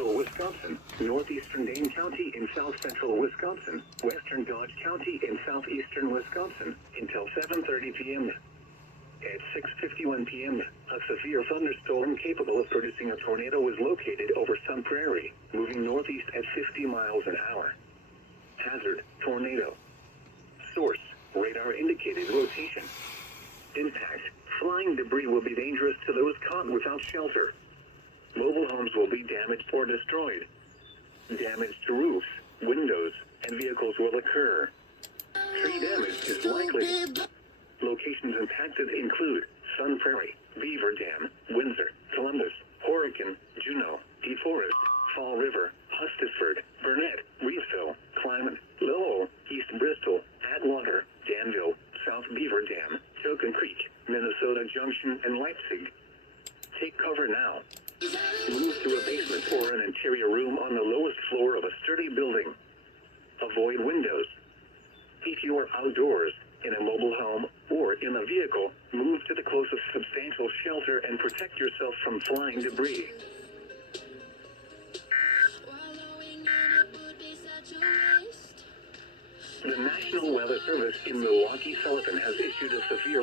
central Wisconsin, northeastern Dane County in south central Wisconsin, western Dodge County in southeastern Wisconsin, until 7:30 p.m. At 6:51 p.m., a severe thunderstorm capable of producing a tornado was located over Sun Prairie, moving northeast at 50 miles an hour. Hazard, tornado. Source, radar indicated rotation. Impact, flying debris will be dangerous to those caught without shelter. Mobile homes will be damaged or destroyed. Damage to roofs, windows, and vehicles will occur. Tree damage is likely. Locations impacted include Sun Prairie, Beaver Dam, Windsor, Columbus, Horicon, Juneau, DeForest, Fall River, Hustisford, Burnett, Reevesville, Clyman, Lowell, East Bristol, Atwater, Danville, South Beaver Dam, Token Creek, Minnesota Junction, and Leipzig. Take cover now. Move to a basement or an interior room on the lowest floor of a sturdy building. Avoid windows. If you are outdoors, in a mobile home, or in a vehicle, move to the closest substantial shelter and protect yourself from flying debris. The National Weather Service in Milwaukee-Sullivan has issued a severe